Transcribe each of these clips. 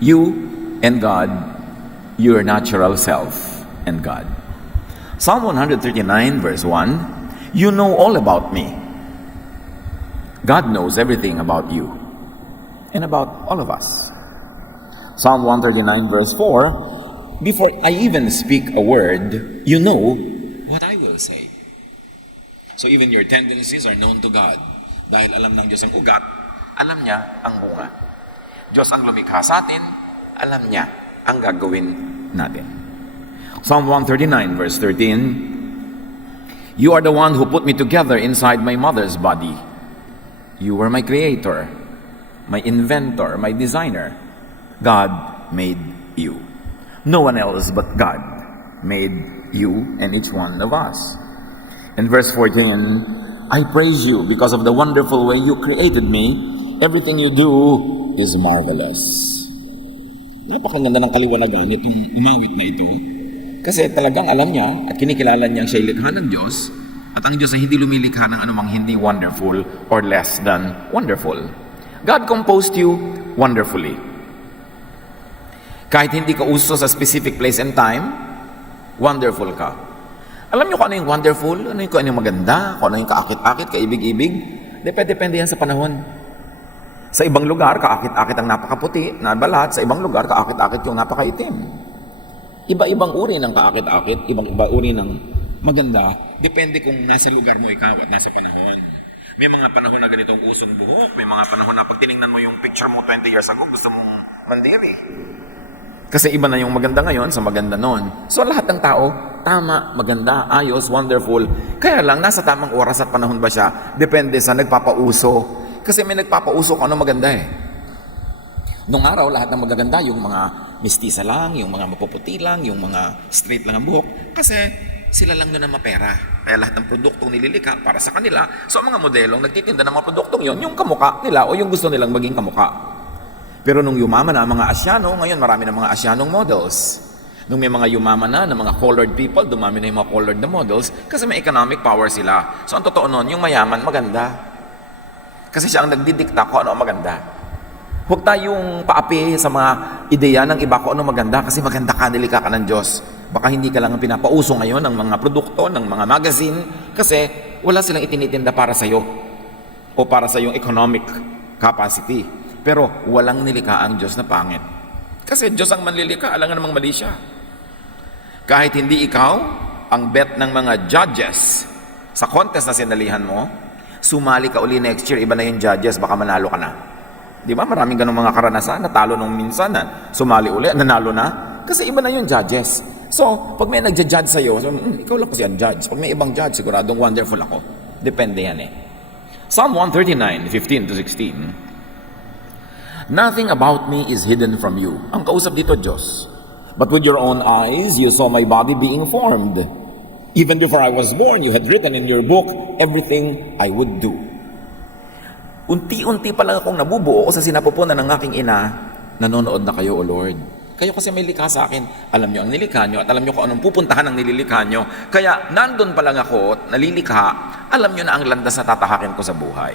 You and God, your natural self and God. Psalm 139 verse 1, you know all about me. God knows everything about you and about all of us. Psalm 139 verse 4, before I even speak a word, you know what I will say. So even your tendencies are known to God. Dahil alam ng Diyos ang ugat, alam niya ang bunga. Diyos ang lumikha sa atin, alam niya ang gagawin natin. Psalm 139 verse 13, you are the one who put me together inside my mother's body. You were my creator, my inventor, my designer. God made you. No one else but God made you and each one of us. In verse 14, I praise you because of the wonderful way you created me. Everything you do is marvelous. Napakaganda ng kaliwanagan itong umawit na ito. Kasi talagang alam niya at kinikilala niya siya'y likha ng Diyos at ang Diyos ay hindi lumilikha ng anumang hindi wonderful or less than wonderful. God composed you wonderfully. Kahit hindi ka uso sa specific place and time, wonderful ka. Alam niyo kung ano yung wonderful? Kung ano yung maganda? Kung ano yung kaakit-akit, kaibig-ibig? Depende yan sa panahon. Sa ibang lugar, kaakit-akit ang napakaputi na balat. Sa ibang lugar, kaakit-akit yung napakaitim. Iba-ibang uri ng kaakit-akit, ibang-iba uri ng maganda. Depende kung nasa lugar mo ikaw at nasa panahon. May mga panahon na ganitong usong buhok. May mga panahon na pag tinignan mo yung picture mo 20 years ago, gusto mong mandiri. Kasi iba na yung maganda ngayon sa maganda noon. So lahat ng tao, tama, maganda, ayos, wonderful. Kaya lang, nasa tamang oras at panahon ba siya? Depende sa nagpapauso. Kasi may nagpapauso kung ano maganda eh. Nung araw, lahat ng magaganda, yung mga mistisa lang, yung mga mapuputi lang, yung mga straight lang ang buhok. Kasi sila lang yun ang mapera. Kaya lahat ng produktong nililikha para sa kanila. So ang mga modelong nagtitinda ng mga produktong yun, yung kamuka nila o yung gusto nilang maging kamuka. Pero nung yumaman na ang mga Asyano, ngayon marami na mga Asyanong models. Nung may mga yumaman na ng mga colored people, dumami na yung mga colored na models kasi may economic power sila. So ang totoo nun, yung mayaman maganda. Kasi siya ang nagdidikta kung ano ang maganda. Huwag tayong paapi sa mga ideya ng iba kung ano maganda kasi maganda ka, nilika ka ng Diyos. Baka hindi ka lang ang pinapauso ngayon ng mga produkto, ng mga magazine kasi wala silang itinitinda para sa'yo o para sa iyong economic capacity. Pero walang nilikha ang Diyos na pangit. Kasi Diyos ang manlilikha, alam nga namang mali siya. Kahit hindi ikaw, ang bet ng mga judges sa contest na sinalihan mo, sumali ka uli next year, iba na yung judges, baka manalo ka na. Di ba? Maraming ganong mga karanasan, natalo nung minsan, sumali uli, nanalo na. Kasi iba na yung judges. So, pag may nagja-judge sa'yo, ikaw lang kasi ang judge. Pag may ibang judge, siguradong wonderful ako. Depende yan eh. Psalm 139, 15-16. Nothing about me is hidden from you. Ang kausap dito, Diyos. But with your own eyes, you saw my body being formed. Even before I was born, you had written in your book everything I would do. Unti-unti pa lang akong nabubuo sa sinapupunan ng aking ina, nanonood na kayo, O Lord. Kayo kasi may likha sa akin. Alam nyo ang nilikha nyo at alam nyo kung anong pupuntahan ng nililikha nyo. Kaya nandun pa lang ako, nalilikha, alam nyo na ang landas na tatahakin ko sa buhay.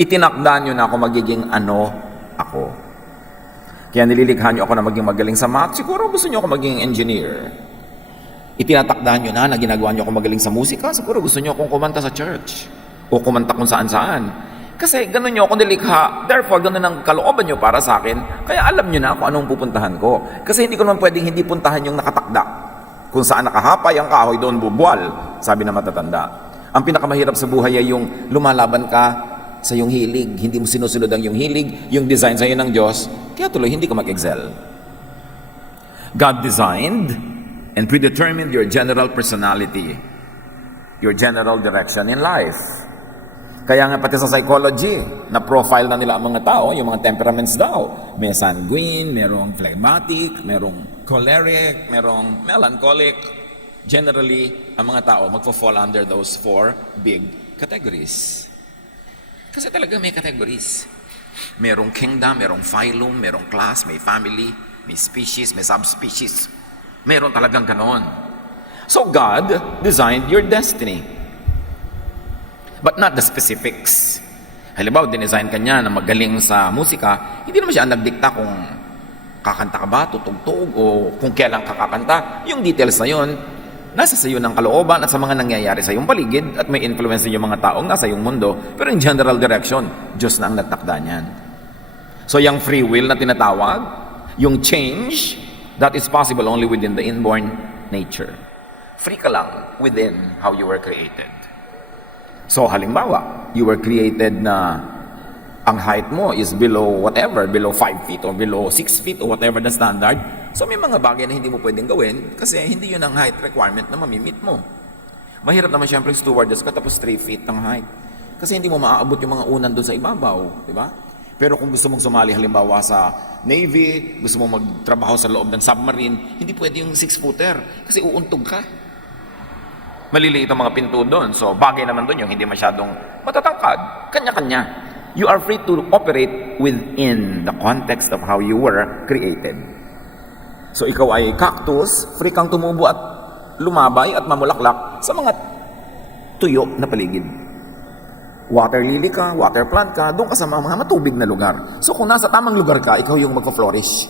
Itinakda nyo na ako magiging ano ako. Kaya nililikha nyo ako na maging magaling sa math. Siguro gusto nyo ako maging engineer. Itinatakda nyo na ginagawa nyo ako magaling sa musika. Siguro gusto nyo akong kumanta sa church. O kumanta kung saan-saan. Kasi ganun nyo ako nilikha. Therefore, ganun ang kalooban nyo para sa akin. Kaya alam nyo na kung anong pupuntahan ko. Kasi hindi ko naman pwedeng hindi puntahan yung nakatakda. Kung saan nakahapay ang kahoy, doon bubual. Sabi na matatanda. Ang pinakamahirap sa buhay ay yung lumalaban ka sa iyong hilig, hindi mo sinusunod ang iyong hilig, yung design sa iyo ng Diyos, kaya tuloy hindi ka mag-excel. God designed and predetermined your general personality, your general direction in life. Kaya nga pati sa psychology, na profile na nila ang mga tao, yung mga temperaments daw. May sanguine, merong phlegmatic, merong choleric, merong melancholic. Generally, ang mga tao magfo-fall under those 4 big categories. Kasi talaga may categories. Merong kingdom, merong phylum, merong class, may family, may species, may subspecies. Meron talagang ganon. So God designed your destiny. But not the specifics. Halimbawa, dinesign ka niya na magaling sa musika, hindi naman siya ang nagdikta kung Kakanta ka ba, tutugtog, o kung kailan ka kakanta, yung details na yun, nasa sayo ng kalooban at sa mga nangyayari sa iyong paligid at may influence din yung mga taong nasa iyong mundo. Pero in general direction, Diyos na ang nagtakda niyan. So yung free will na tinatawag, yung change, that is possible only within the inborn nature. Free ka lang within how you were created. So halimbawa, you were created na ang height mo is below whatever, below 5 feet or below 6 feet or whatever the standard. So may mga bagay na hindi mo pwedeng gawin kasi hindi yun ang height requirement na mamimit mo. Mahirap naman siyempre stewardess ka tapos 3 feet ang height. Kasi hindi mo maaabot yung mga unan doon sa ibabaw, di ba? Pero kung gusto mong sumali halimbawa sa Navy, gusto mong magtrabaho sa loob ng submarine, hindi pwede yung 6-footer kasi uuntog ka. Maliliit ang mga pinto doon. So bagay naman doon yung hindi masyadong matatangkad. Kanya-kanya. You are free to operate within the context of how you were created. So ikaw ay cactus, free kang tumubo at lumabay at mamulaklak sa mga tuyo na paligid. Water lily ka, water plant ka, doon ka sa mga matubig na lugar. So kung nasa tamang lugar ka, ikaw yung magpa-flourish.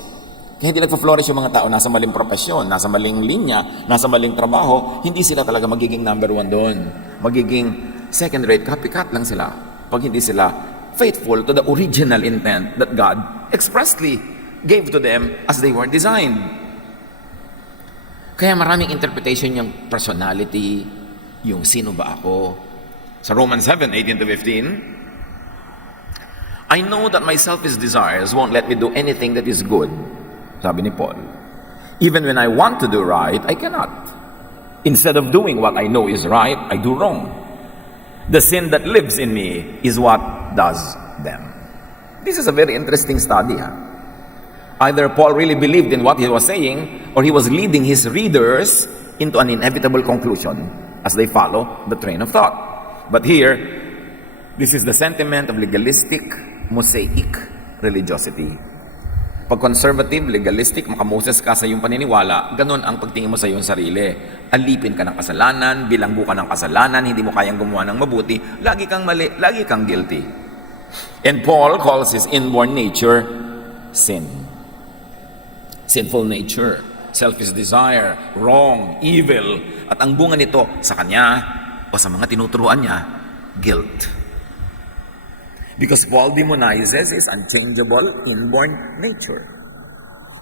Kaya hindi nagpa-flourish yung mga tao nasa maling profesyon, nasa maling linya, nasa maling trabaho, hindi sila talaga magiging number 1 doon. Magiging second-rate copycat lang sila pag hindi sila faithful to the original intent that God expressly gave to them as they were designed. Kaya maraming interpretation yung personality, yung sino ba ako. Sa Romans 7:18-15, I know that my selfish desires won't let me do anything that is good, sabi ni Paul. Even when I want to do right, I cannot. Instead of doing what I know is right, I do wrong. The sin that lives in me is what does them. This is a very interesting study. Either Paul really believed in what he was saying, or he was leading his readers into an inevitable conclusion as they follow the train of thought. But here, this is the sentiment of legalistic, Mosaic religiosity. Pag conservative, legalistic, makamoses ka sa iyong paniniwala, ganun ang pagtingin mo sa iyong sarili. Alipin ka ng kasalanan, bilanggo ka ng kasalanan, hindi mo kayang gumawa ng mabuti, lagi kang mali, lagi kang guilty. And Paul calls his inborn nature sin. Sinful nature, selfish desire, wrong, evil, at ang bunga nito sa kanya o sa mga tinuturuan niya, guilt. Because Paul demonizes his unchangeable inborn nature.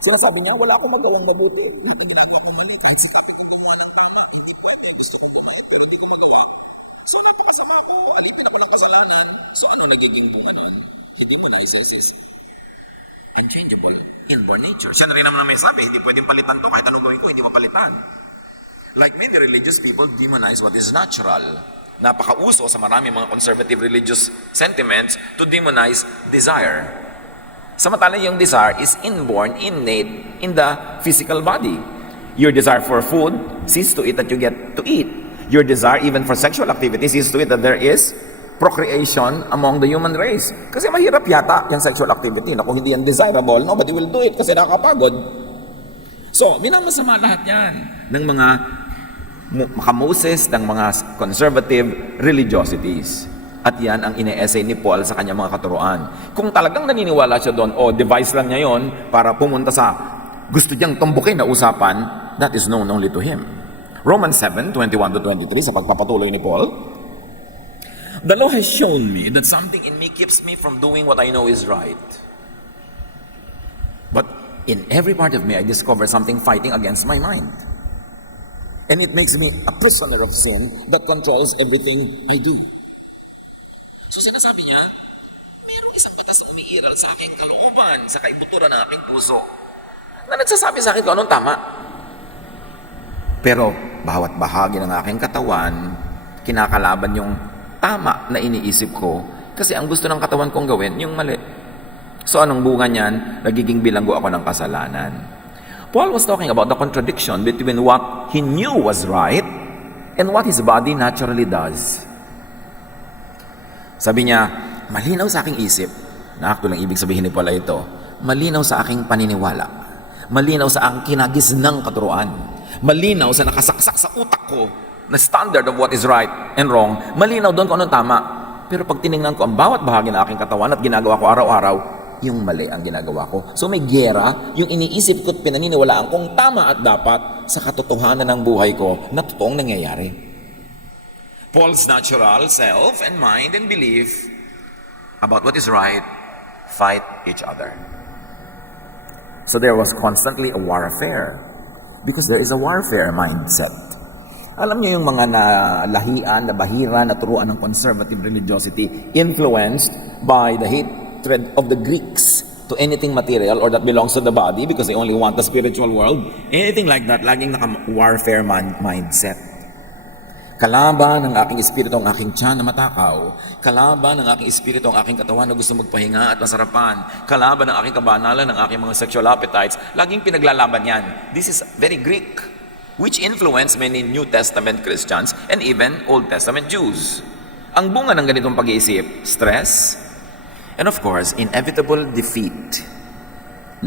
Sinasabi niya, wala akong magawang mabuti. Lahat ng ginagawa ko mali. Kahit sinabi ko gumawa ng tama, hindi pwede. Gusto ko gumawa, pero hindi ko magawa. So napakasama ko, alipin ako ng kasalanan. So ano nagiging bunga nun? He demonizes his unchangeable inborn nature. Siya na rin naman may sabi, hindi pwedeng palitan to. Kahit anong gawin ko, hindi mapalitan. Like many religious people demonize what is natural. Napakauso sa marami mga conservative religious sentiments to demonize desire. Samantalang yung desire is inborn, innate in the physical body. Your desire for food sees to it that you get to eat. Your desire even for sexual activity sees to it that there is procreation among the human race. Kasi mahirap yata yung sexual activity na kung hindi yan desirable, nobody will do it kasi nakakapagod. So, minamasama lahat yan ng mga makamoses ng mga conservative religiosities. At yan ang ine-essay ni Paul sa kanyang mga katuruan. Kung talagang naniniwala siya doon, o device lang niya yon para pumunta sa gusto niyang tumbukin na usapan, that is known only to him. Romans 7:21-23, sa pagpapatuloy ni Paul, the law has shown me that something in me keeps me from doing what I know is right. But in every part of me, I discover something fighting against my mind. And it makes me a prisoner of sin that controls everything I do. So sinasabi niya, merong isang batas na umiiral sa aking kalooban, sa kaibuturan ng aking puso, na nagsasabi sa akin kung anong tama. Pero bawat bahagi ng aking katawan, kinakalaban yung tama na iniisip ko, kasi ang gusto ng katawan kong gawin, yung mali. So anong bunga niyan? Nagiging bilanggo ako ng kasalanan. Paul was talking about the contradiction between what he knew was right and what his body naturally does. Sabi niya, malinaw sa aking isip, na actually lang ibig sabihin ni Paul ito, malinaw sa aking paniniwala, malinaw sa aking kinagisnang katuruan, malinaw sa nakasaksak sa utak ko na standard of what is right and wrong, malinaw doon kung anong tama. Pero pag tinignan ko ang bawat bahagi ng aking katawan at ginagawa ko araw-araw, yung mali ang ginagawa ko. So may gera, yung iniisip ko at pinaniniwalaan kong tama at dapat sa katotohanan ng buhay ko na totoong nangyayari. Paul's natural self and mind and belief about what is right fight each other. So there was constantly a warfare because there is a warfare mindset. Alam niyo yung mga nalahian, nabahira, naturuan ng conservative religiosity influenced by the hatred of the Greeks to anything material or that belongs to the body because they only want the spiritual world. Anything like that, laging naka-warfare mindset. Kalaban ng aking espiritu ang aking tiyan na matakaw. Kalaban ng aking espiritu ang aking katawan na gusto magpahinga at masarapan. Kalaban ng aking kabanalan, ng aking mga sexual appetites. Laging pinaglalaban yan. This is very Greek, which influenced many New Testament Christians and even Old Testament Jews. Ang bunga ng ganitong pag-iisip, stress, and of course, inevitable defeat.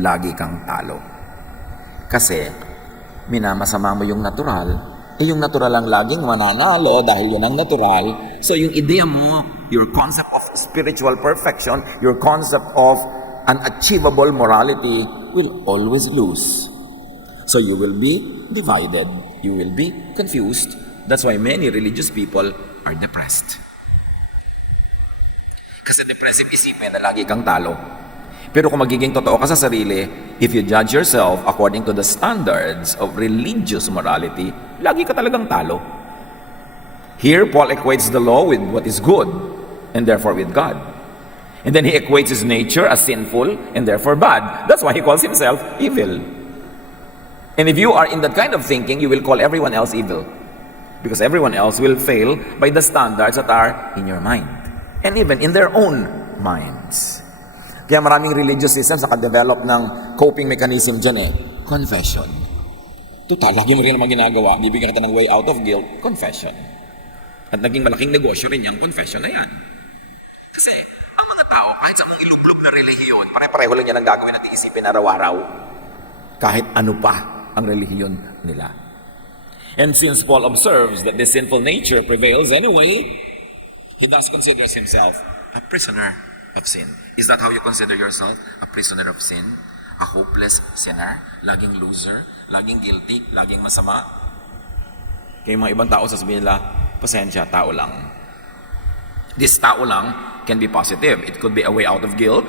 Lagi kang talo. Kasi, minamasama mo yung natural, yung natural ang laging mananalo dahil yun ang natural. So yung ideya mo, your concept of spiritual perfection, your concept of an achievable morality will always lose. So you will be divided, you will be confused. That's why many religious people are depressed. Kasi depressive isipin na lagi kang talo. Pero kung magiging totoo ka sa sarili, if you judge yourself according to the standards of religious morality, lagi ka talagang talo. Here, Paul equates the law with what is good, and therefore with God. And then he equates his nature as sinful, and therefore bad. That's why he calls himself evil. And if you are in that kind of thinking, you will call everyone else evil. Because everyone else will fail by the standards that are in your mind. And even in their own minds. Kaya maraming religious systems naka-develop ng coping mechanism dyan confession. Total, lagi mo rin naman ginagawa. Bibigyan kita ng way out of guilt, confession. At naging malaking negosyo rin yung confession na yan. Kasi, ang mga tao, kahit sa mong ilublog na relihiyon, pare-pareho lang yan ang gagawin at iisipin araw-araw. Kahit ano pa ang relihiyon nila. And since Paul observes that this sinful nature prevails anyway, he thus considers himself a prisoner of sin. Is that how you consider yourself? A prisoner of sin? A hopeless sinner? Laging loser? Laging guilty? Laging masama? Kaya mga ibang tao sasabihin nila, pasensya, tao lang. This tao lang can be positive. It could be a way out of guilt.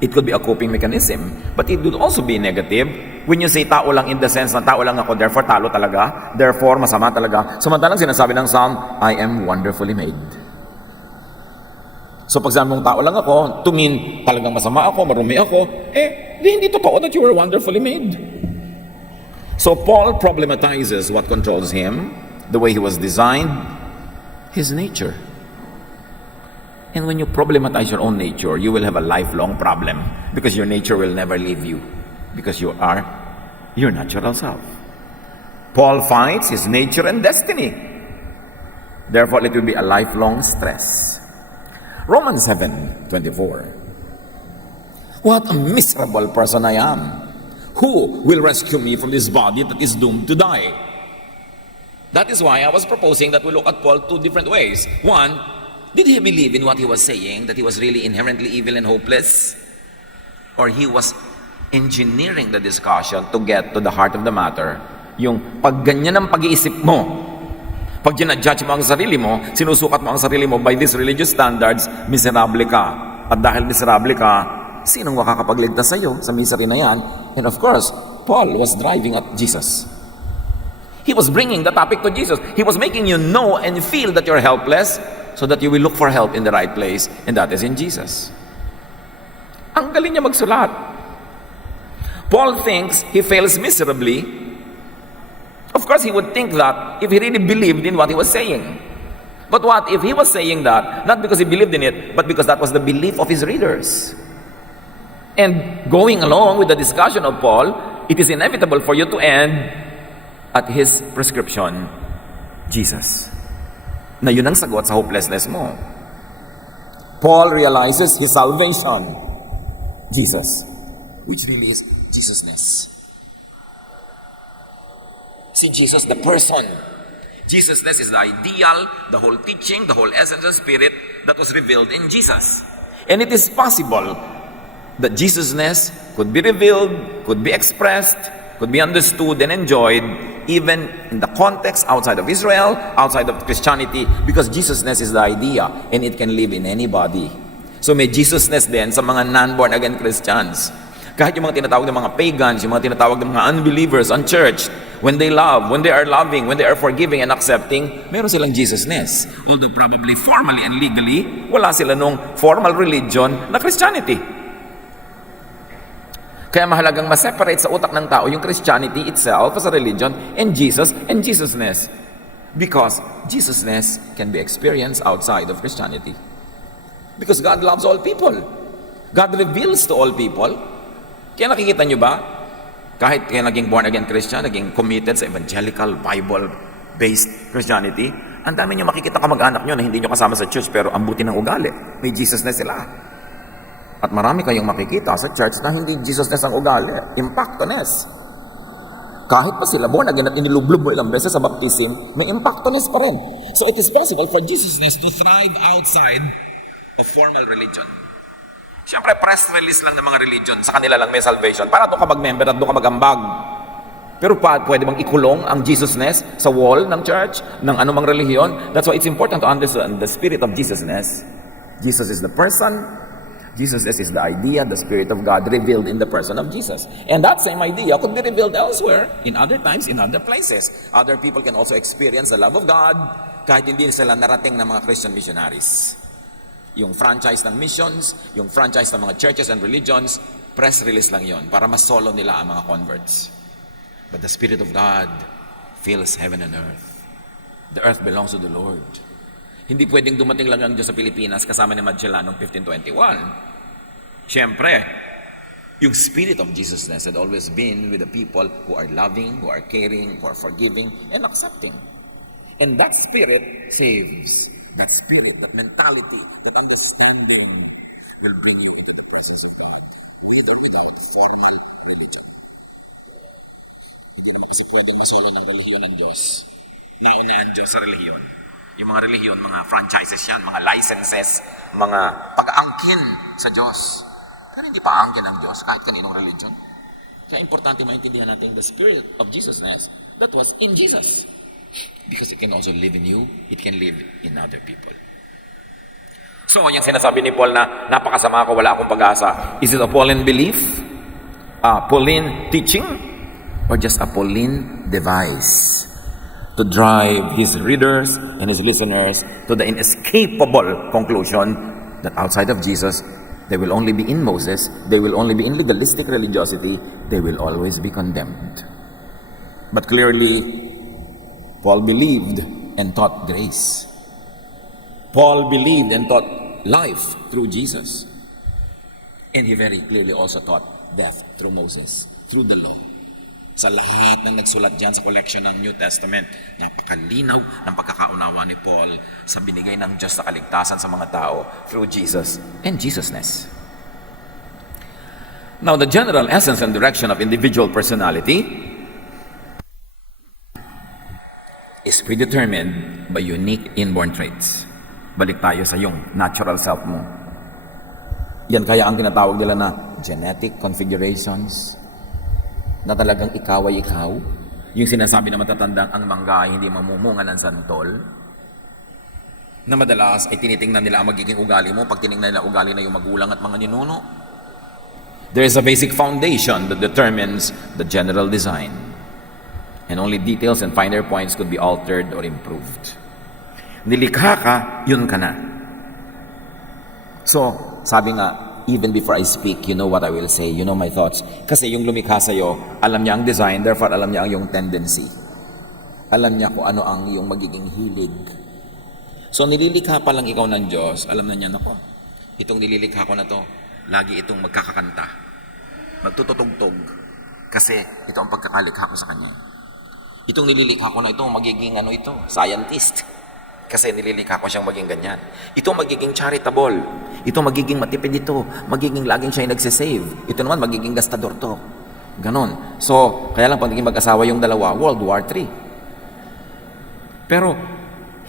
It could be a coping mechanism. But it could also be negative when you say tao lang in the sense na tao lang ako, therefore talo talaga, therefore masama talaga. Samantalang sinasabi ng Psalm, I am wonderfully made. So pag sabi mong tao lang ako, tumingin talagang masama ako, marumi ako, hindi totoo that you were wonderfully made. So Paul problematizes what controls him, the way he was designed, his nature. And when you problematize your own nature, you will have a lifelong problem because your nature will never leave you because you are your natural self. Paul fights his nature and destiny. Therefore, it will be a lifelong stress. Romans 7:24. What a miserable person I am. Who will rescue me from this body that is doomed to die? That is why I was proposing that we look at Paul two different ways. One, did he believe in what he was saying, that he was really inherently evil and hopeless? Or he was engineering the discussion to get to the heart of the matter? Yung pag ganyan ang pag-iisip mo, pag ginadjudge mo ang sarili mo, sinusukat mo ang sarili mo by these religious standards, miserable ka. At dahil miserable ka, sinong makakapagligtas sa iyo sa misery na yan? And of course, Paul was driving at Jesus. He was bringing the topic to Jesus. He was making you know and feel that you're helpless so that you will look for help in the right place, and that is in Jesus. Ang galing niya magsulat. Paul thinks he fails miserably. Of course, he would think that if he really believed in what he was saying. But what if he was saying that, not because he believed in it, but because that was the belief of his readers? And going along with the discussion of Paul, it is inevitable for you to end at his prescription, Jesus. Na yun ang sagot sa hopelessness mo. Paul realizes his salvation, Jesus, which really is Jesusness. See Jesus, the person. Jesusness is the ideal, the whole teaching, the whole essence of spirit that was revealed in Jesus. And it is possible that Jesusness could be revealed, could be expressed, could be understood and enjoyed even in the context outside of Israel, outside of Christianity, because Jesusness is the idea and it can live in anybody. So may Jesusness din sa mga non-born again Christians. Kahit yung mga tinatawag ng mga pagans, yung mga tinatawag ng mga unbelievers, unchurched, when they love, when they are loving, when they are forgiving and accepting, meron silang Jesusness. Although probably formally and legally, wala sila nung formal religion na Christianity. Kaya mahalagang ma-separate sa utak ng tao yung Christianity itself as a religion and Jesus and Jesusness. Because Jesusness can be experienced outside of Christianity. Because God loves all people. God reveals to all people. Kaya nakikita nyo ba? Kahit kaya naging born again Christian, naging committed sa evangelical, Bible-based Christianity, ang dami nyo makikita kamag-anak nyo na hindi nyo kasama sa church pero ang buti ng ugali. May Jesusness sila. At marami kayong makikita sa church na hindi Jesusness ang ugali. Impactoness. Kahit pa sila born again at inilublob mo ilang beses sa baptism, may impactoness pa rin. So it is possible for Jesusness to thrive outside of formal religion. Siyempre, press release lang ng mga religion, sa kanila lang may salvation. Para doon ka mag-member at doon ka mag-ambag. Pero pwede bang ikulong ang Jesusness sa wall ng church, ng anumang relihiyon? That's why it's important to understand the spirit of Jesusness. Jesus is the person. Jesus is the idea, the Spirit of God revealed in the person of Jesus. And that same idea could be revealed elsewhere, in other times, in other places. Other people can also experience the love of God kahit hindi sila narating ng mga Christian missionaries. Yung franchise ng missions, yung franchise ng mga churches and religions, press release lang yon para masolo nila ang mga converts. But the Spirit of God fills heaven and earth. The earth belongs to the Lord. Hindi pwedeng dumating lang ang Diyos sa Pilipinas kasama ni Magellan noong 1521. Siyempre, yung Spirit of Jesusness had always been with the people who are loving, who are caring, who are forgiving, and accepting. And that Spirit saves. That spirit, that mentality, that understanding will bring you to the presence of God, with or without formal religion. Hindi naman kasi pwede masolo ng relihiyon ng Diyos. Nauna ang Diyos sa relihiyon. Yung mga relihiyon, mga franchises yan, mga licenses, mga pag-aangkin sa Diyos. Pero hindi pa aangkin ng Diyos kahit kaninong religion. Kaya importante maintindihan natin the spirit of Jesusness that was in Jesus. Because it can also live in you, it can live in other people. So, yung sinasabi ni Paul na napakasama ko, wala akong pag-asa. Is it a Pauline belief? A Pauline teaching? Or just a Pauline device to drive his readers and his listeners to the inescapable conclusion that outside of Jesus, they will only be in Moses, they will only be in legalistic religiosity, they will always be condemned. But clearly, Paul believed and taught grace. Paul believed and taught life through Jesus. And he very clearly also taught death through Moses, through the law. Sa lahat ng nagsulat dyan sa collection ng New Testament, napakalinaw ng pagkakaunawa ni Paul sa binigay ng Diyos sa kaligtasan sa mga tao through Jesus and Jesusness. Now, the general essence and direction of individual personality is predetermined by unique inborn traits. Balik tayo sa yung natural self mo. Yan kaya ang tinatawag nila na genetic configurations, na talagang ikaw ay ikaw. Yung sinasabi na matatandang ang mangga ay hindi mamumunga ng santol, na madalas ay tinitingnan nila ang magiging ugali mo pag tinignan nila ugali na yung magulang at mga ninuno. There is a basic foundation that determines the general design. And only details and finer points could be altered or improved. Nilikha ka, yun ka na. So, sabi nga, even before I speak, you know what I will say, you know my thoughts. Kasi yung lumikha sa'yo, alam niya ang design, therefore alam niya ang yung tendency. Alam niya kung ano ang yung magiging hilig. So, nililikha pa lang ikaw ng Diyos, alam na niya, nako, itong nililikha ko na to, lagi itong magkakakanta. Magtututugtog. Kasi ito ang pagkakalikha ko sa Kanya. Itong nililikha ko na ito, magiging scientist. Kasi nililikha ko siyang maging ganyan. Ito magiging charitable. Ito magiging matipid ito. Magiging laging siya yung nagsisave. Ito naman magiging gastador to. Ganon. So, kaya lang pag naging mag-asawa yung dalawa, World War III. Pero,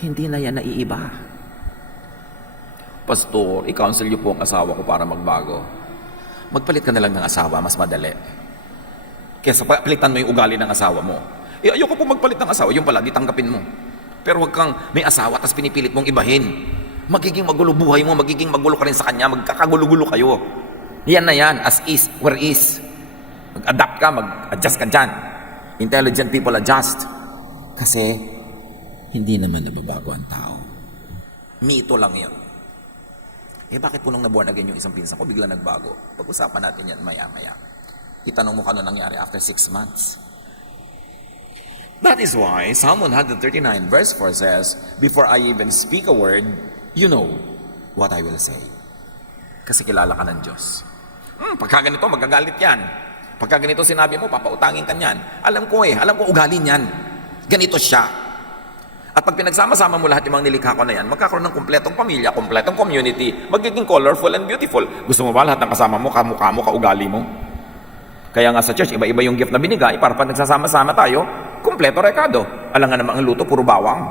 hindi na yan naiiba. Pastor, i-counsel niyo po ang asawa ko para magbago. magpalit ka na lang ng asawa, mas madali. Kesa palitan mo yung ugali ng asawa mo. Ayoko po magpalit ng asawa, yung pala, di tanggapin mo. Pero wag kang may asawa, tapos pinipilit mong ibahin. Magiging magulo buhay mo, magiging magulo ka rin sa kanya, magkakagulo-gulo kayo. Yan na yan, as is, where is. Mag-adapt ka, mag-adjust ka dyan. Intelligent people adjust. Kasi, hindi naman nababago ang tao. Mito lang yan. Bakit po nung na-born again yung isang pinsan ko, bigla nagbago? Pag-usapan natin yan maya-maya. Itanong mo ka na nangyari after 6 months. That is why Psalm 139 verse 4 says, before I even speak a word, you know what I will say. Kasi kilala ka ng Diyos. Pagka ganito, magagalit yan. Pagka ganito sinabi mo, papautangin ka niyan. Alam ko ugali niyan. Ganito siya. At pag pinagsama-sama mo lahat yung mga nilikha ko na yan, magkakaroon ng kumpletong pamilya, kumpletong community, magiging colorful and beautiful. Gusto mo ba lahat ng kasama mo, kamukha mo, kaugali mo? Kaya nga sa church, iba-iba yung gift na binigay para pag nagsasama-sama tayo, kumpleto rekado. Alam nga naman ang luto, puro bawang.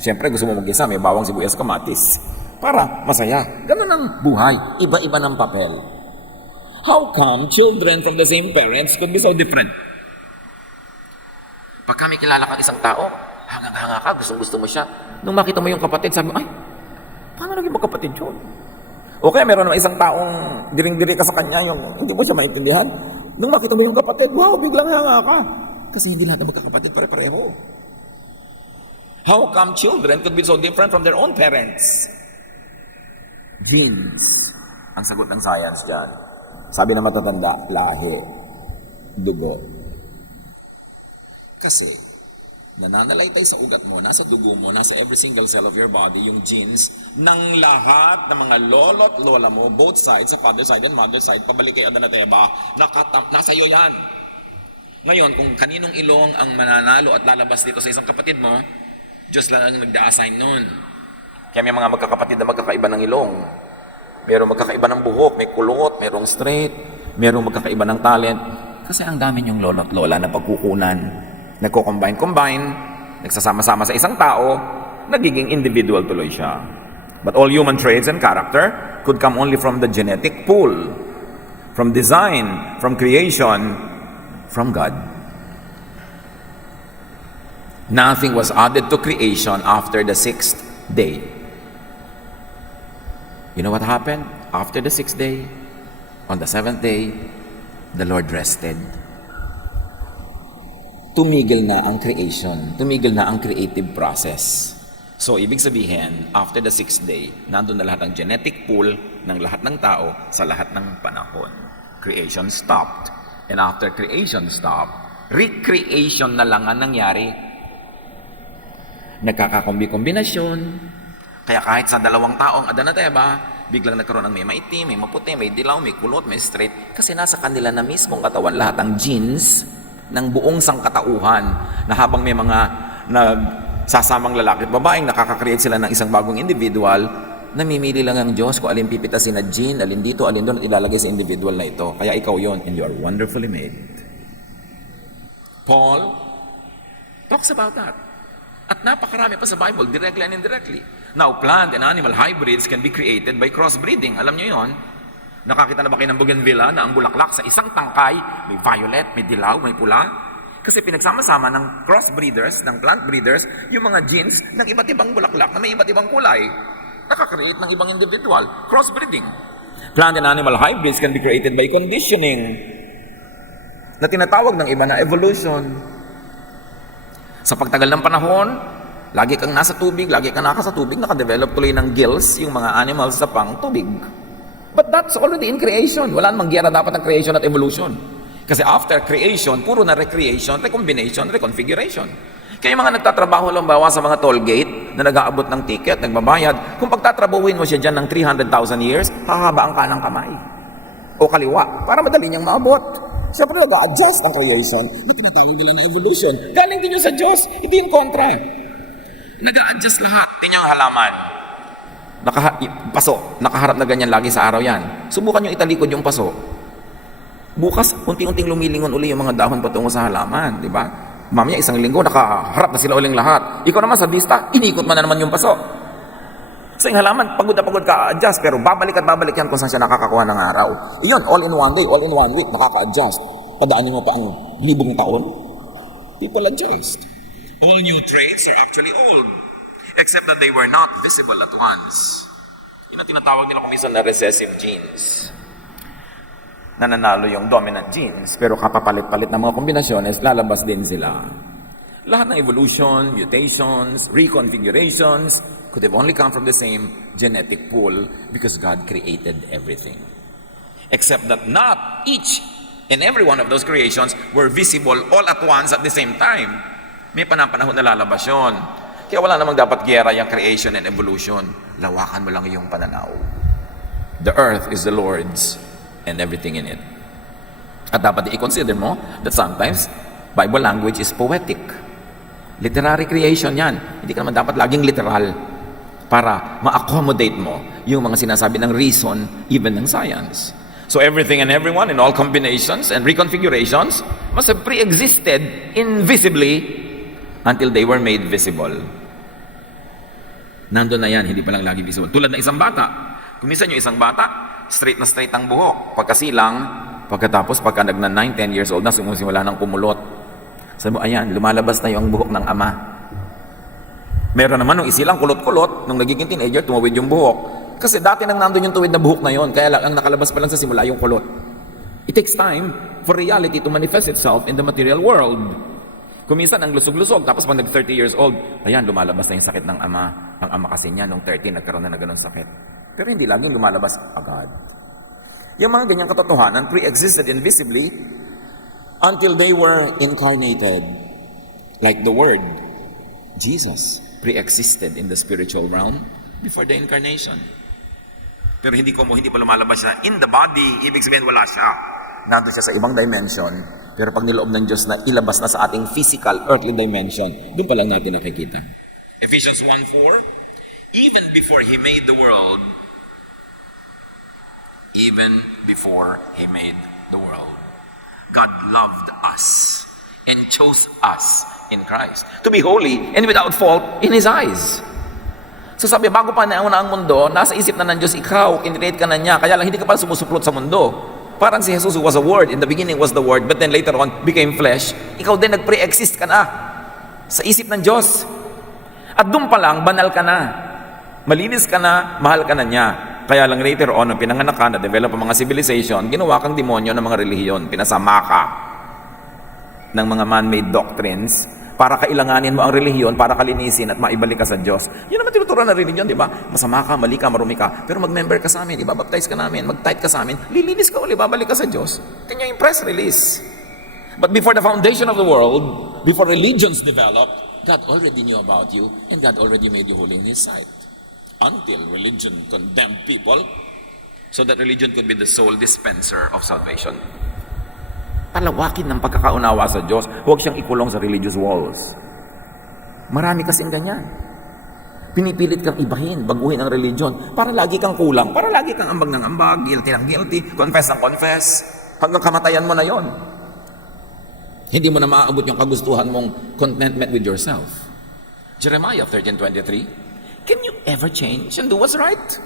Siyempre, gusto mo mag-isa, may bawang, sibuyas, kamatis. Para masaya. Ganun ang buhay. Iba-iba ng papel. How come children from the same parents could be so different? Pag kami kilala kang isang tao, hangang-hanga ka, gustong-gusto mo siya. Nung makita mo yung kapatid, sabi mo, ay, paano naging magkapatid yun? O kaya meron naman isang taong diring-diri ka sa kanya, yung hindi mo siya maintindihan. Nung makita mo yung kapatid, wow, biglang hanga ka. Kasi hindi lahat ng magkakapatid pare-pareho. How come children could be so different from their own parents? Genes. Ang sagot ng science dyan. Sabi na matatanda, lahi, dugo. Kasi, nananalaytay sa ugat mo, nasa dugo mo, nasa every single cell of your body, yung genes ng lahat ng mga lolo at lola mo, both sides, sa father side and mother side, pabalik kay Adan at Eva, nasa iyo yan. Ngayon, kung kaninong ilong ang mananalo at lalabas dito sa isang kapatid mo, Diyos lang ang nagda-assign nun. Kaya may mga magkakapatid na magkakaiba ng ilong. Merong magkakaiba ng buhok, may kulot, merong straight, merong magkakaiba ng talent. Kasi ang dami niyong lolo at lola na pagkukunan. Nagko-combine, nagsasama-sama sa isang tao, nagiging individual tuloy siya. But all human traits and character could come only from the genetic pool, from design, from creation, from God. Nothing was added to creation after the 6th day. You know what happened? After the 6th day, on the 7th day, the Lord rested. Tumigil na ang creation, tumigil na ang creative process. So, ibig sabihin, after the 6th day, nandun na lahat ang genetic pool ng lahat ng tao sa lahat ng panahon. Creation stopped. And after creation stopped, recreation na lang ang nangyari. Nagkakakombi-kombinasyon. Kaya kahit sa dalawang taong Adan at Eva, biglang nagkaroon ng may maitim, may maputi, may dilaw, may kulot, may straight. Kasi nasa kanila na mismong katawan lahat ang genes ng buong sangkatauhan na habang may mga nagsasamang lalaki at babaeng nakaka-create sila ng isang bagong individual, namimili lang ang Diyos kung alin pipitasin na gene, alin dito, alin doon at ilalagay sa individual na ito. Kaya ikaw yon, and you are wonderfully made. Paul talks about that. At napakarami pa sa Bible, directly and indirectly. Now, plant and animal hybrids can be created by crossbreeding. Alam niyo yon? Nakakita na ba kayo ng bougainvillea na ang bulaklak sa isang tangkay, may violet, may dilaw, may pula? Kasi pinagsama-sama ng crossbreeders, ng plant breeders, yung mga genes ng iba't ibang bulaklak na may iba't ibang kulay. Nakakreate ng ibang individual. Crossbreeding. Plant and animal hybrids can be created by conditioning na tinatawag ng iba na evolution. Sa pagtagal ng panahon, lagi kang nasa tubig, lagi kang nasa tubig, nakadevelop tuloy ng gills yung mga animals sa pang tubig. But that's already in creation. Wala namang giyera dapat ng creation at evolution. Kasi after creation, puro na recreation, recombination, reconfiguration. Kaya yung mga nagtatrabaho lang bawa sa mga toll gate na nag-aabot ng ticket, nagbabayad, kung pagtatrabuhin mo siya dyan ng 300,000 years, hahaba ang kanang kamay o kaliwa para madali niyang maabot. Siyempre nag-a-adjust ang creation na tinatawag nila na evolution. Galing din yun sa Diyos, hindi yung kontra. Nag-a-adjust lahat. Hindi niya ang halaman. Paso, nakaharap na ganyan lagi sa araw yan. Subukan nyo italikod yung paso. Bukas, unti-unting lumilingon uli yung mga dahon patungo sa halaman, di ba? Mamaya isang linggo, nakaharap na sila uling lahat. Ikaw naman sa vista, inikot mo na naman yung paso. So yung halaman, pagod na pagod ka-adjust, pero babalik at babalik yan kung saan siya nakakakuha ng araw. Iyon, all in one day, all in one week, nakaka-adjust. Padaanin mo pa ang libong taon. People adjust. All new traits are actually old, except that they were not visible at once. Yun ang tinatawag nila kuminsan na recessive genes. Nananalo yung dominant genes, pero kapapalit-palit ng mga kombinasyones, lalabas din sila. Lahat ng evolution, mutations, reconfigurations could have only come from the same genetic pool because God created everything. Except that not each and every one of those creations were visible all at once at the same time. May panahon na lalabas yun. Kaya wala namang dapat giyera yung creation and evolution. Lawakan mo lang yung pananaw. The earth is the Lord's and everything in it. At dapat i-consider mo that sometimes Bible language is poetic. Literary creation yan. Hindi ka naman dapat laging literal para ma-accommodate mo yung mga sinasabi ng reason, even ng science. So everything and everyone in all combinations and reconfigurations must have pre-existed invisibly until they were made visible. Nandun na yan, hindi pa lang lagi visible. Tulad ng isang bata. Kuminsan yung isang bata, straight na straight ang buhok. Pagkasilang, pagkatapos pagka nagna 9-10 years old na, sumusimula ng kumulot. Sabi mo, ayan, lumalabas na yung buhok ng ama. Meron naman nung isilang kulot-kulot, nung nagiging teenager, tumawid yung buhok. Kasi dati nang nandun yung tuwid na buhok na yon, kaya lang ang nakalabas pa lang sa simula yung kulot. It takes time for reality to manifest itself in the material world. Kuminsan ang lusog-lusog, tapos pag nag-30 years old, ayan, lumalabas na yung sakit ng ama. Ang ama kasi niya, nung 30, nagkaroon na ganun sakit. Pero hindi laging lumalabas agad. Yung mga ganyang katotohanan pre-existed invisibly until they were incarnated. Like the Word, Jesus pre-existed in the spiritual realm before the incarnation. Pero hindi pa lumalabas siya in the body, ibig sabihin wala siya. Nandun siya sa ibang dimension, pero pag niloob ng Diyos na ilabas na sa ating physical, earthly dimension, doon pa lang natin nakikita. Ephesians 1:4, even before He made the world, God loved us and chose us in Christ to be holy and without fault in His eyes. So sabi, bago pa nauna ang mundo, nasa isip na ng Diyos ikaw, kinrate ka na niya, kaya lang hindi ka pa sumusuplot sa mundo. Parang si Jesus was a word, in the beginning was the word, but then later on became flesh. Ikaw din nag-pre-exist ka na sa isip ng Diyos. At doon pa lang, banal ka na. Malinis ka na, mahal ka na niya. Kaya lang later on, nung pinanganak ka, na-develop ang mga civilization, ginawa kang demonyo ng mga relihiyon. Pinasama ka ng mga man-made doctrines para kailanganin mo ang relihiyon para kalinisin at maibalik ka sa Diyos. Yun naman tinuturuan na relihiyon, di ba? Masama ka, mali ka, marumi ka. Pero mag-member ka sa amin, ibabaptize ka namin, mag-tithe ka sa amin, lilinis ka ulit, babalik ka sa Diyos. Kanya yung press release. But before the foundation of the world, before religions developed, God already knew about you and God already made you holy in His sight. Until religion condemned people, so that religion could be the sole dispenser of salvation. Palawakin ng pagkakaunawa sa Diyos, huwag siyang ikulong sa religious walls. Marami kasing ganyan. Pinipilit kang ibahin, baguhin ang religion, para lagi kang kulang, para lagi kang ambag ng ambag, guilty ng guilty, confess ng confess, hanggang kamatayan mo na yon. Hindi mo na maaabot yung kagustuhan mong contentment with yourself. Jeremiah 13:23, can you ever change and do what's right?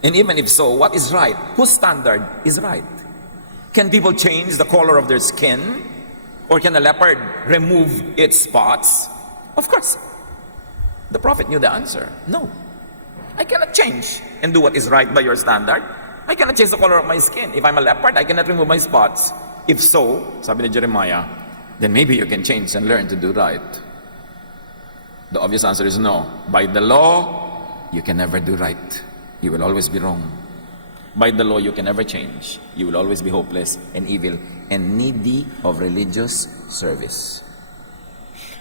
And even if so, what is right? Whose standard is right? Can people change the color of their skin? Or can a leopard remove its spots? Of course. The prophet knew the answer. No. I cannot change and do what is right by your standard. I cannot change the color of my skin. If I'm a leopard, I cannot remove my spots. If so, sabi ni Jeremiah, then maybe you can change and learn to do right. The obvious answer is no. By the law, you can never do right. You will always be wrong. By the law, you can never change. You will always be hopeless and evil and needy of religious service.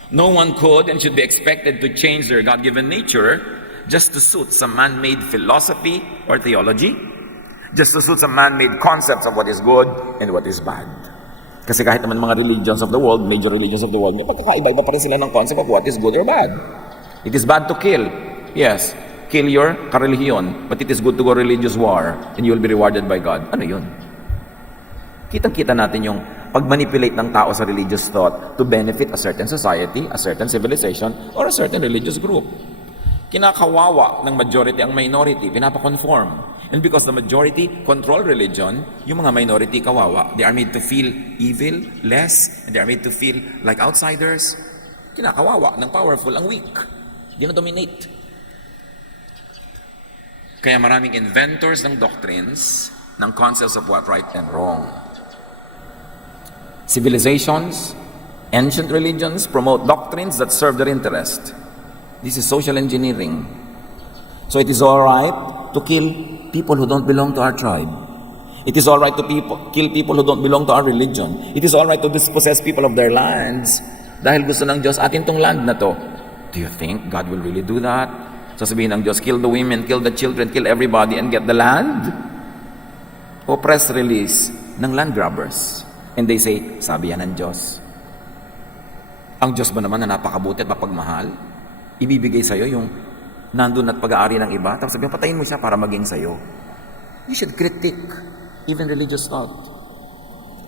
No one could and should be expected to change their God-given nature just to suit some man-made philosophy or theology, just to suit some man-made concepts of what is good and what is bad. Kasi kahit naman mga religions of the world, major religions of the world, may pagkakaiba-iba pa rin sila ng concept of what is good or bad. It is bad to kill. Yes. Kill your karelihiyon, but it is good to go religious war and you will be rewarded by God. Ano yun? Kitang-kita natin yung pag-manipulate ng tao sa religious thought to benefit a certain society, a certain civilization, or a certain religious group. Kinakawawa ng majority ang minority, pinapakonform. And because the majority control religion, yung mga minority kawawa, they are made to feel evil, less, and they are made to feel like outsiders. Kinakawawa ng powerful ang weak. Dinodominate. Kaya maraming inventors ng doctrines, ng concepts of what right and wrong. Civilizations, ancient religions promote doctrines that serve their interest. This is social engineering. So it is all right to kill people who don't belong to our tribe. It is all right to kill people who don't belong to our religion. It is all right to dispossess people of their lands. Dahil gusto ng Diyos, atin tong land na to. Do you think God will really do that? Sasabihin ng Diyos, kill the women, kill the children, kill everybody and get the land? O press release ng land grabbers. And they say, sabi yan ng Diyos. Ang Diyos ba naman na napakabuti at mapagmahal? Ibibigay sa'yo yung nandun at pag-aari ng iba, tapos sabihin, patayin mo siya para maging sa'yo. You should critique even religious thought.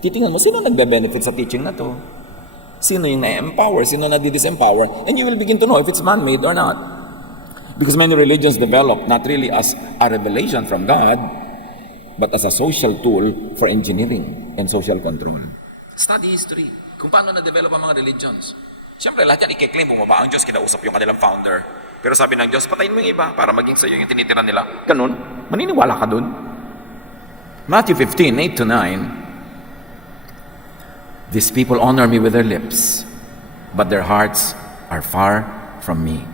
Titingnan mo, sino nagbe-benefit sa teaching na to? Sino yung na-empower? Sino na di-disempower? And you will begin to know if it's man-made or not. Because many religions develop not really as a revelation from God, but as a social tool for engineering and social control. Study history. Kung paano na-develop ang mga religions. Siyempre, lahat yan ikiklaim, bumaba ang Diyos, kinausap yung kanilang founder. Pero sabi ng Diyos, patayin mo yung iba para maging sa'yo yung tinitira nila. Ganun. Maniniwala ka dun. Matthew 15, 8-9. These people honor me with their lips, but their hearts are far from me.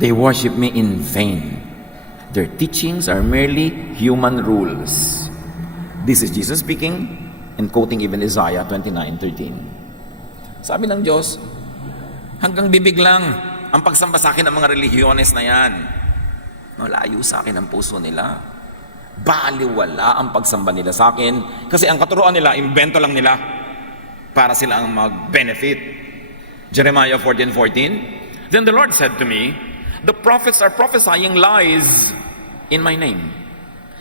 They worship me in vain. Their teachings are merely human rules. This is Jesus speaking and quoting even Isaiah 29:13. Sabi ng Diyos, hanggang bibig lang ang pagsamba sa akin ng mga religyones na yan. Malayo sa akin ang puso nila. Baliwala ang pagsamba nila sa akin kasi ang katuruan nila, invento lang nila para sila ang mag-benefit. Jeremiah 14:14. Then the Lord said to me, the prophets are prophesying lies in my name.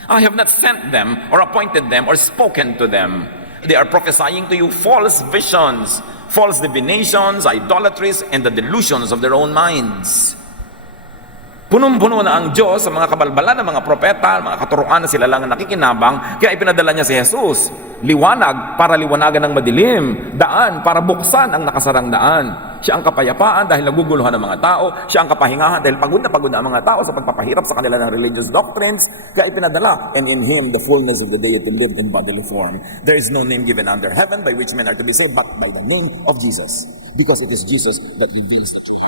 I have not sent them or appointed them or spoken to them. They are prophesying to you false visions, false divinations, idolatries, and the delusions of their own minds. Punong-puno na ang Diyos sa mga kabalbalan ng mga propeta, mga katuruan na sila lang ang nakikinabang, kaya ipinadala niya si Jesus. Liwanag para liwanagan ng madilim, daan para buksan ang nakasarang daan. Siya ang kapayapaan dahil naguguluhan ng mga tao, siya ang kapahingahan dahil pagod na ang mga tao sa pagpapahirap sa kanila ng religious doctrines, kaya ipinadala, and in Him the fullness of the deity lived in bodily form. There is no name given under heaven by which men are to be saved but by the name of Jesus, because it is Jesus that reveals the truth.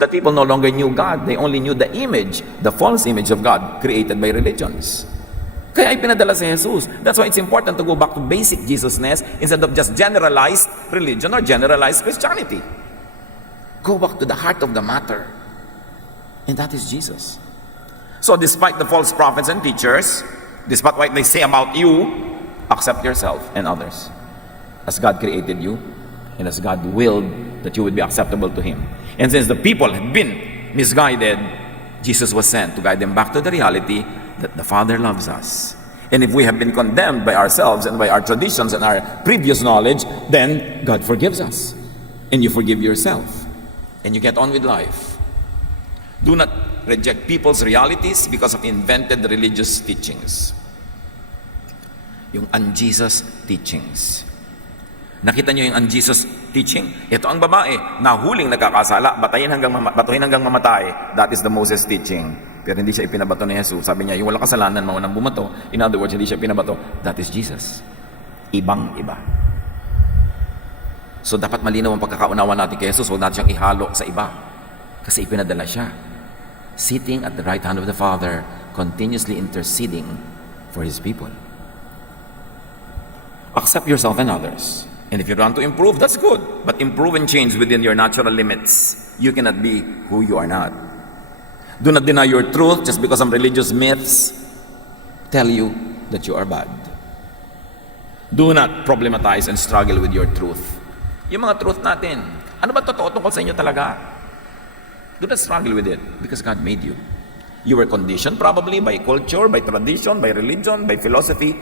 That people no longer knew God. They only knew the image, the false image of God created by religions. Kaya ipinadala si Jesus. That's why it's important to go back to basic Jesusness instead of just generalized religion or generalized Christianity. Go back to the heart of the matter. And that is Jesus. So despite the false prophets and teachers, despite what they say about you, accept yourself and others as God created you and as God willed that you would be acceptable to Him. And since the people had been misguided, Jesus was sent to guide them back to the reality that the Father loves us. And if we have been condemned by ourselves and by our traditions and our previous knowledge, then God forgives us. And you forgive yourself. And you get on with life. Do not reject people's realities because of invented religious teachings. Yung un-Jesus teachings. Nakita nyo yung un-Jesus teaching? Ito ang babae, nahuling nagkakasala, batuhin hanggang mamatay. That is the Moses teaching. Pero hindi siya ipinabato ni Jesus. Sabi niya, yung wala kasalanan, maunang bumato. In other words, hindi siya pinabato. That is Jesus. Ibang-iba. So dapat malinaw ang pagkakaunawa natin kay Jesus. Huwag natin siyang ihalo sa iba. Kasi ipinadala siya. Sitting at the right hand of the Father, continuously interceding for His people. Accept yourself and others. And if you want to improve, that's good. But improve and change within your natural limits. You cannot be who you are not. Do not deny your truth just because some religious myths tell you that you are bad. Do not problematize and struggle with your truth. Yung mga truth natin, ano ba totoo tungkol sa inyo talaga? Do not struggle with it because God made you. You were conditioned probably by culture, by tradition, by religion, by philosophy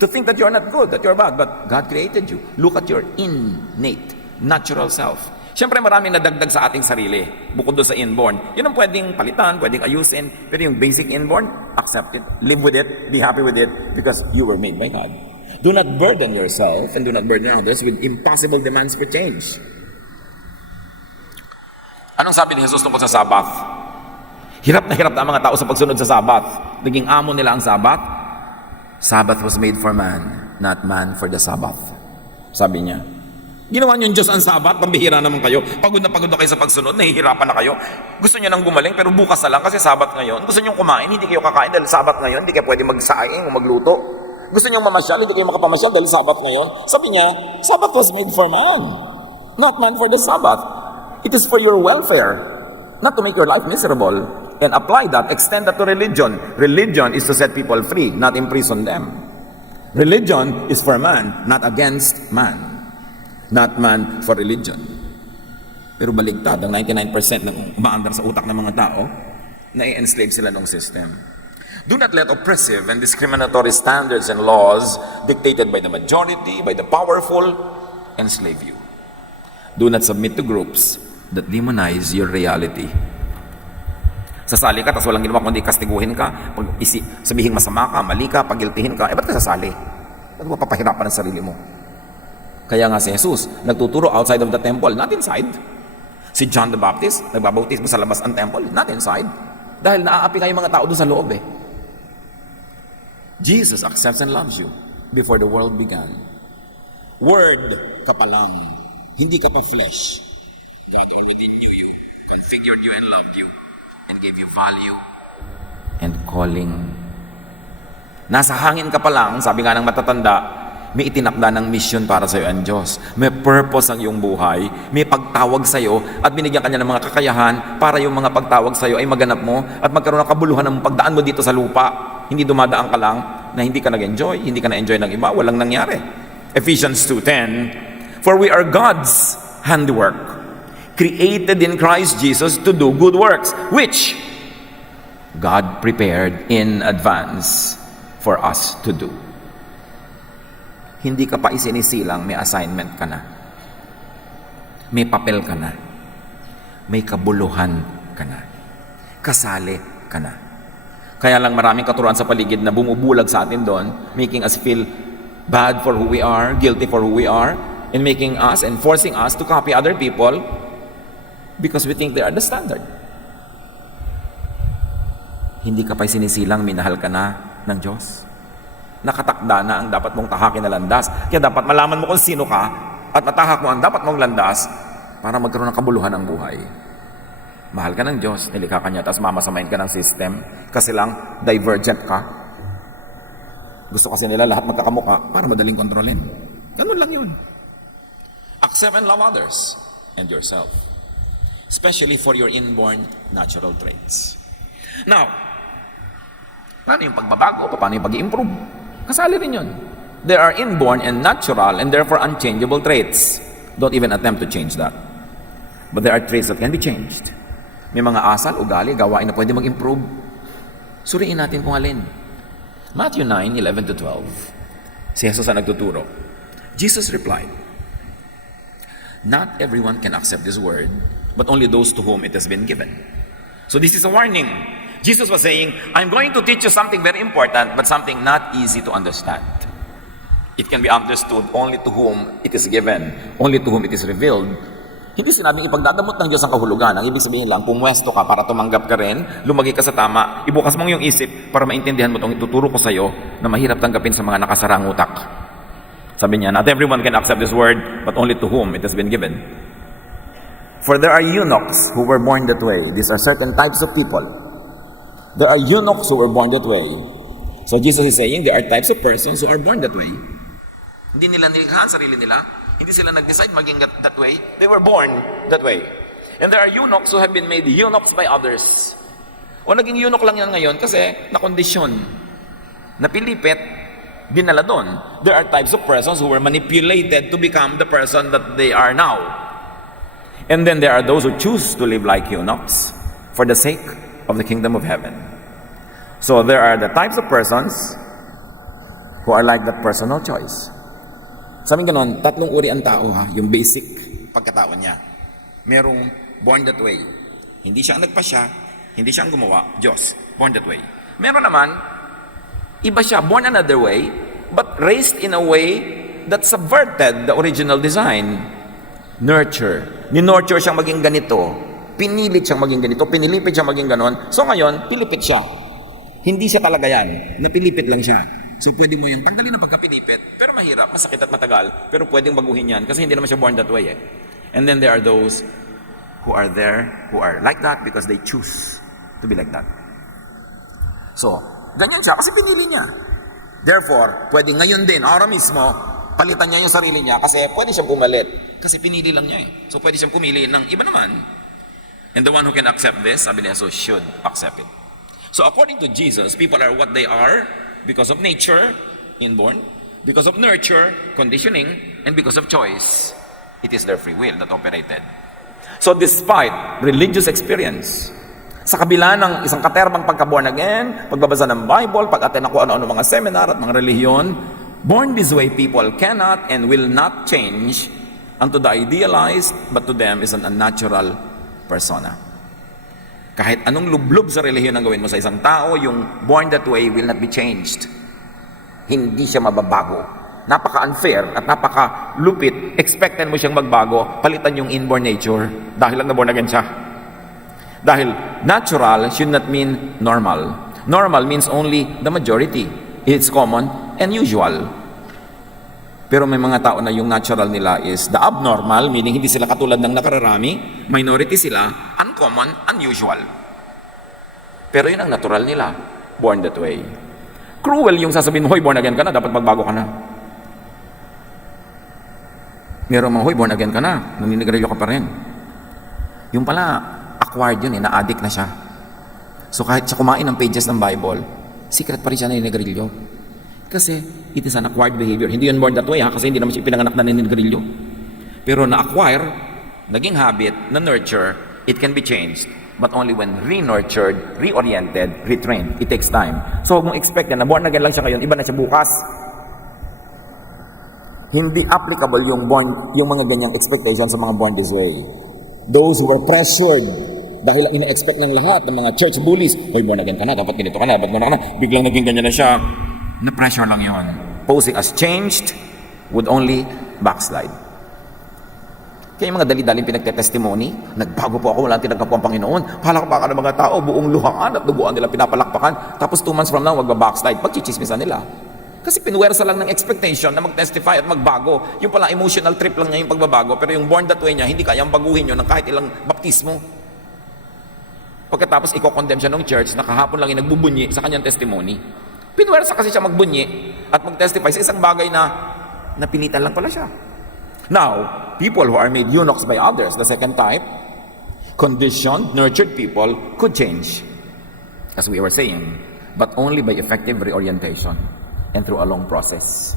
To think that you're not good, that you're bad, but God created you. Look at your innate, natural self. Siyempre maraming nadagdag sa ating sarili, bukod doon sa inborn. Yun ang pwedeng palitan, pwedeng ayusin, pero yung basic inborn, accept it, live with it, be happy with it, because you were made by God. Do not burden yourself and do not burden others with impossible demands for change. Anong sabi ni Jesus tungkol sa Sabbath? Hirap na ang mga tao sa pagsunod sa Sabbath. Naging amo nila ang Sabbath. Sabbath was made for man, not man for the Sabbath. Sabi niya. Ginawa niyo yung Diyos ang Sabbath, pambihira naman kayo. Pagod na kayo sa pagsunod, nahihirapan na kayo. Gusto niyo nang gumaling, pero bukas na lang kasi Sabbath ngayon. Gusto niyo kumain, hindi kayo kakain dahil Sabbath ngayon, hindi kayo pwede magsaing o magluto. Gusto niyo mamasyal, hindi kayo makapamasyal dahil Sabbath ngayon. Sabi niya, Sabbath was made for man, not man for the Sabbath. It is for your welfare, not to make your life miserable. Then apply that, extend that to religion. Religion is to set people free, not imprison them. Religion is for man, not against man. Not man for religion. Pero baligtad, ang 99% ng umaandar sa utak ng mga tao, na-enslave sila ng system. Do not let oppressive and discriminatory standards and laws dictated by the majority, by the powerful, enslave you. Do not submit to groups that demonize your reality. Sasali ka, tapos walang ginawa kundi kastiguhin ka, sabihin masama ka, mali ka, pagiltihin ka, ba't ka sasali? Ba't mo papahirapan ang sarili mo? Kaya nga si Jesus, nagtuturo outside of the temple, not inside. Si John the Baptist, nagbabautismo sa labas ng temple, not inside. Dahil naaapi nga yung mga tao doon sa loob eh. Jesus accepts and loves you before the world began. Word ka pa lang, hindi ka pa flesh. God already knew you, configured you and loved you, and gave you value and calling. Nasa hangin ka pa lang, sabi nga ng matatanda, may itinakda ng mission para sa iyo ang Diyos. May purpose ang iyong buhay, may pagtawag sa iyo, at binigyan kanya ng mga kakayahan para yung mga pagtawag sa iyo ay maganap mo at magkaroon ng kabuluhan ng pagdaan mo dito sa lupa. Hindi dumadaan ka lang na hindi ka nag-enjoy, hindi ka na-enjoy ng iba, walang nangyari. Ephesians 2:10, for we are God's handiwork, created in Christ Jesus to do good works, which God prepared in advance for us to do. Hindi ka pa isinisilang, may assignment ka na. May papel ka na. May kabuluhan ka na. Kasali ka na. Kaya lang maraming katuruan sa paligid na bumubulag sa atin doon, making us feel bad for who we are, guilty for who we are, and making us and forcing us to copy other people because we think they are the standard. Hindi ka pa isinisilang, minahal ka na ng Diyos. Nakatakda na ang dapat mong tahakin na landas. Kaya dapat malaman mo kung sino ka at matahak mo ang dapat mong landas para magkaroon ng kabuluhan ng buhay. Mahal ka ng Diyos, nilikha ka niya, tapos mamasamain ka ng system kasi lang divergent ka. Gusto kasi nila lahat magkakamuka para madaling kontrolin. Ganun lang yun. Accept and love others and yourself, especially for your inborn natural traits. Now, paano yung pagbabago? Paano yung pag-i-improve? Kasali rin yun. There are inborn and natural and therefore unchangeable traits. Don't even attempt to change that. But there are traits that can be changed. May mga asal, ugali, gawain na pwede mag-improve. Suriin natin kung alin. Matthew 9:11-12. Si Jesus ang nagtuturo. Jesus replied, not everyone can accept this word, but only those to whom it has been given. So this is a warning. Jesus was saying, I'm going to teach you something very important, but something not easy to understand. It can be understood only to whom it is given, only to whom it is revealed. Hindi sinabing ipagdadamot ng Diyos ang kahulugan. Ang ibig sabihin lang, pumwesto ka para tumanggap ka rin, lumagi ka sa tama, ibukas mong yung isip para maintindihan mo itong ituturo ko sa iyo na mahirap tanggapin sa mga nakasarang utak. Sabi niya, not everyone can accept this word, but only to whom it has been given. For there are eunuchs who were born that way. These are certain types of people. There are eunuchs who were born that way. So Jesus is saying there are types of persons who are born that way. Hindi nila nilikha ang sarili nila. Hindi sila nag-decide maging that way. They were born that way. And there are eunuchs who have been made eunuchs by others. O naging eunuch lang yan ngayon kasi nakondisyon, napilipit, dinala doon. There are types of persons who were manipulated to become the person that they are now. And then there are those who choose to live like eunuchs for the sake of the kingdom of heaven. So there are the types of persons who who are like that personal choice. Sabi ganon, tatlong uri ang tao ha, yung basic pagkatao niya. Merong born that way. Hindi siya ang nagpasya, hindi siya ang gumawa, Diyos. Born that way. Meron naman, iba siya, born another way, but raised in a way that subverted the original design. Nurture. Ni-nurture siyang maging ganito. Pinilit siyang maging ganito. Pinilipit siyang maging ganon. So ngayon, pilipit siya. Hindi siya talaga yan. Napilipit lang siya. So pwede mo yung tanggalin ang pagkapilipit, pero mahirap, masakit at matagal, pero pwedeng baguhin yan kasi hindi naman siya born that way eh. And then there are those who are there, who are like that because they choose to be like that. So, ganyan siya kasi pinili niya. Therefore, pwede ngayon din, araw mismo, palitan niya yung sarili niya kasi pwede siyang pumalit. Kasi pinili lang niya eh. So, pwede siyang pumili ng iba naman. And the one who can accept this, sabi niya, so should accept it. So, according to Jesus, people are what they are because of nature, inborn, because of nurture, conditioning, and because of choice. It is their free will that operated. So, despite religious experience, sa kabila ng isang katerbang pagka-born again, pagbabasa ng Bible, pag-attend ako ano-ano mga seminar at mga relihiyon, born this way people cannot and will not change unto the idealized, but to them is an unnatural persona. Kahit anong lublob sa relihiyon ang gawin mo sa isang tao, yung born that way will not be changed. Hindi siya mababago. Napaka-unfair at napaka-lupit. Expected mo siyang magbago, palitan yung inborn nature dahil lang na born again siya. Dahil natural should not mean normal. Normal means only the majority. It's common and usual. Pero may mga tao na yung natural nila is the abnormal, meaning hindi sila katulad ng nakararami, minority sila, uncommon, unusual. Pero yun ang natural nila, born that way. Cruel yung sasabihin mo, hoy, born again ka na, dapat magbago ka na. Meron mga, hoy, born again ka na, naninigarilyo ka pa rin. Yung pala, acquired yun, na-addict na siya. So kahit siya kumain ng pages ng Bible, secret pa rin siya naninigarilyo. Kasi it is an acquired behavior. Hindi yun born that way ha, kasi hindi naman siya pinanganak na naninigarilyo. Pero na-acquire, naging habit, na-nurture, it can be changed. But only when re-nurtured, reoriented, retrained. It takes time. So huwag mong expect na born again lang siya ngayon, iba na siya bukas. Hindi applicable yung mga ganyang expectations sa mga born this way. Those who were pressured dahil ina-expect ng lahat ng mga church bullies, hoy, born again ka na, dapat ganito ka na, dapat gano'n ka na, biglang naging ganyan na siya. Na-pressure lang yun. Posing as changed would only backslide. Kaya yung mga dali-daling pinagtetestimony, nagbago po ako, wala tinagap po ang Panginoon, palakpakan ng mga tao, buong luhaan at duguan nila pinapalakpakan, tapos 2 months from now, magbabackslide, pagchichismisan nila. Kasi pinwersa lang ng expectation na mag-testify at magbago. Yung pala emotional trip lang niya yung pagbabago, pero yung born that way niya, hindi kayang baguhin yun ng kahit ilang baptismo. Pagkatapos, i-condemn siya ng church na kahapon lang yung nagbubunyi sa kanyang testimony. Pinwersa kasi siya magbunyi at mag-testify sa isang bagay na napilitan lang pala siya. Now, people who are made eunuchs by others, the second type, conditioned, nurtured people could change, as we were saying, but only by effective reorientation and through a long process.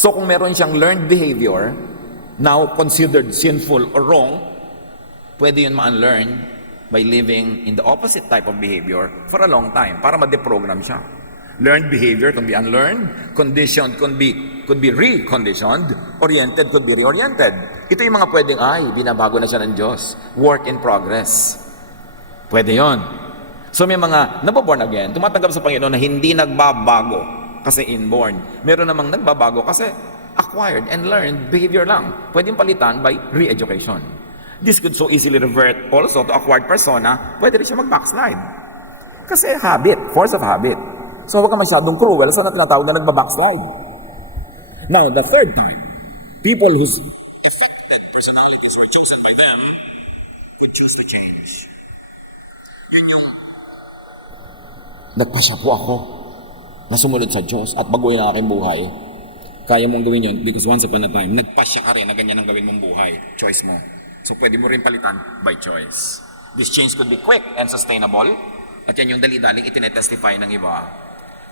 So kung meron siyang learned behavior, now considered sinful or wrong, pwede yun ma-unlearn by living in the opposite type of behavior for a long time para ma-deprogram siya. Learned behavior can be unlearned, conditioned could be reconditioned, oriented could be reoriented. Ito yung mga pwedeng, binabago na siya ng Diyos. Work in progress. Pwede yon. So may mga nababorn again, tumatanggap sa Panginoon na hindi nagbabago kasi inborn. Meron namang nagbabago kasi acquired and learned behavior lang. Pwedeng palitan by re-education. This could so easily revert also to acquired persona. Pwede rin siya mag-backslide. Kasi habit, force of habit. So huwag ka masyadong cruel, so na tinatawag na nagbabackslide. Now, the third type, people whose affected personalities were chosen by them could choose to change. Yun yung nagpasya po ako na sumunod sa Diyos at baguhin ang aking buhay. Kaya mong gawin yun because once upon a time, nagpasya ka rin na ganyan ang gawin mong buhay. Choice mo. So pwede mo rin palitan by choice. This change could be quick and sustainable. At yan yung dali-daling itinetestify ng iba.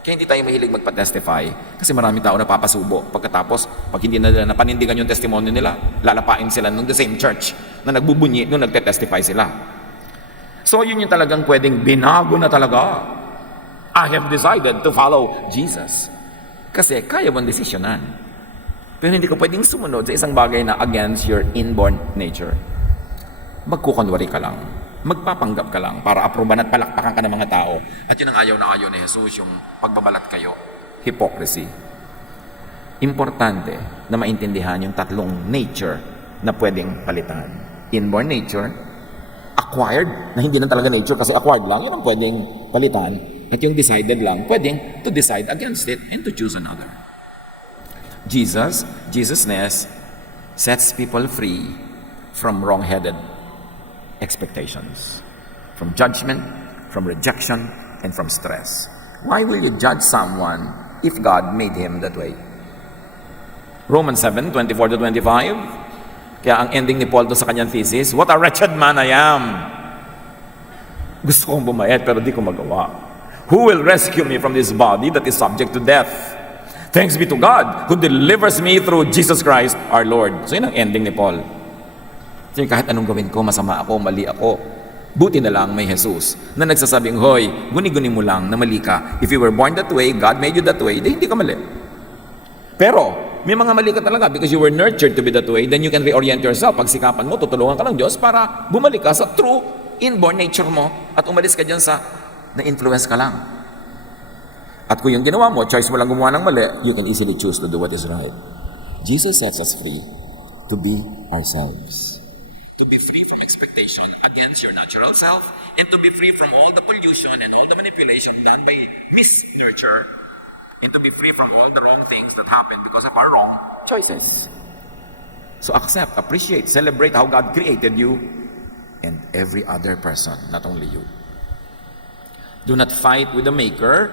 Kaya hindi tayo mahilig magpa-testify kasi maraming tao napapasubo. Pagkatapos, pag hindi na napanindigan yung testimony nila, lalapain sila nung the same church na nagbubunyi nung nagte-testify sila. So yun yung talagang pwedeng binago na talaga. I have decided to follow Jesus. Kasi kaya mong desisyonan. Pero hindi ka pwedeng sumunod sa isang bagay na against your inborn nature. Magkukunwari ka lang. Magpapanggap ka lang para aproban at palakpakan ka ng mga tao. At yun ang ayaw na ayaw ni Jesus, yung pagbabalat kayo. Hypocrisy. Importante na maintindihan yung tatlong nature na pwedeng palitan. Inborn nature, acquired, na hindi na talaga nature kasi acquired lang, yun ang pwedeng palitan. At yung decided lang, pwedeng to decide against it and to choose another. Jesusness sets people free from wrong-headed expectations, from judgment, from rejection, and from stress. Why will you judge someone if God made him that way? Romans 7:24-25. Kaya ang ending ni Paul sa kanyang thesis, what a wretched man I am. Gusto kong bumayat pero di ko magawa. Who will rescue me from this body that is subject to death? Thanks be to God who delivers me through Jesus Christ our Lord. So yun ang ending ni Paul. So kahit anong gawin ko, masama ako, mali ako, buti na lang may Jesus na nagsasabing, hoy, guni-guni mo lang na mali ka. If you were born that way, God made you that way, then hindi ka mali. Pero, may mga mali ka talaga because you were nurtured to be that way, then you can reorient yourself. Pagsikapan mo, tutulungan ka ng Diyos para bumalik ka sa true inborn nature mo at umalis ka dyan sa na-influence ka lang. At kung yung ginawa mo, choice mo lang gumawa ng mali, you can easily choose to do what is right. Jesus sets us free to be ourselves. To be free from expectation against your natural self and to be free from all the pollution and all the manipulation done by mis-nurture and to be free from all the wrong things that happen because of our wrong choices. So accept, appreciate, celebrate how God created you and every other person, not only you. Do not fight with the Maker